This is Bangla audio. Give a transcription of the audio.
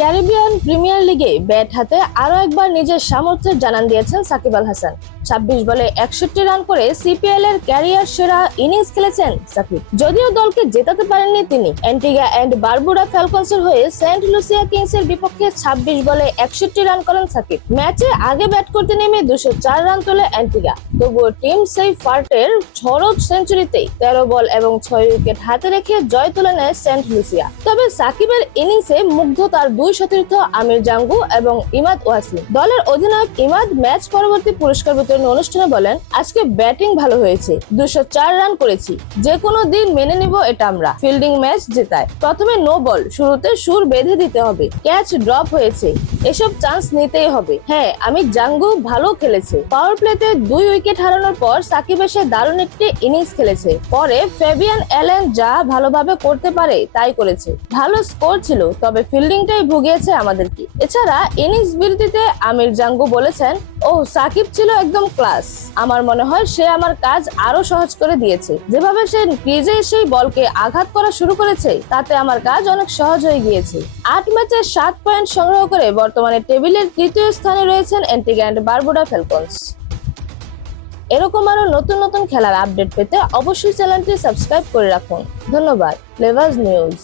ক্যারিবিয়ান প্রিমিয়ার লিগে ব্যাট হাতে আরো একবার নিজের সামর্থ্যের জানান দিয়েছেন সাকিব আল হাসান। 26 বলে 61 রান করে সিপিএল এর ক্যারিয়ার সেরা ইনিংস খেলেছেন সাকিব। যদিও দলকে জেতাতে পারেননি তিনি। অ্যান্টিগা এন্ড বারবুডা ফ্যালকনসের হয়ে সেন্ট লুসিয়া কিংসের বিপক্ষে 26 বলে 61 রান করেন সাকিব। ম্যাচে আগে ব্যাট করতে নেমে 204 রান তোলে অ্যান্টিগা। তবুও টিম সেই ফার্টের ঝড়ো সেঞ্চুরিতেই 13 বল এবং 6 উইকেট হাতে রেখে জয় তুলে নেয় সেন্ট লুসিয়া। তবে সাকিবের ইনিংসে মুগ্ধ তার দুই সতীর্থ আমির জাঙ্গু এবং ইমাদ ওয়াসিম। দলের অধিনায়ক ইমাদ ম্যাচ পরবর্তী পুরস্কার বিতরণ অনুষ্ঠানে বলেন, আজকে ব্যাটিং ভালো হয়েছে, 204 রান করেছি, যে কোনো দিন মেনে নিব এটা আমরা। ফিল্ডিং ম্যাচ জেতায়। প্রথমে নো বল, শুরুতে সুর বেঁধে দিতে হবে, ক্যাচ ড্রপ হয়েছে, এসব চান্স নিতেই হবে। হ্যাঁ, আমি জাঙ্গু ভালো খেলেছে। পাওয়ার প্লেতে 2 উইকেট হারানোর পর সাকিব এসে দারুণ একটি ইনিংস খেলেছে। পরে ফেবিয়ান অ্যালেন যা ভালোভাবে করতে পারে তাই করেছে। ভালো স্কোর ছিল, তবে ফিল্ডিংটাই ভুগিয়েছে আমাদেরকে। এছাড়া ইনিংস বিরতিতে আমির জাঙ্গু বলেছেন, ও সাকিব ছিল একদম ক্লাস। আমার মনে হয় সে আমার কাজ আরো সহজ করে দিয়েছে। যেভাবে সে ক্রিজে সেই বলকে আঘাত করা শুরু করেছে তাতে আমার কাজ অনেক সহজ হয়ে গিয়েছে। 8 ম্যাচে 7 পয়েন্ট সংগ্রহ করে বর্তমানে টেবিলের 3য় স্থানে রয়েছেন অ্যান্টিগা এন্ড বারবুডা ফ্যালকনস। এরকম আরো নতুন নতুন খেলার আপডেট পেতে অবশ্যই চ্যানেলটি সাবস্ক্রাইব করে রাখুন। ধন্যবাদ। Flavours news.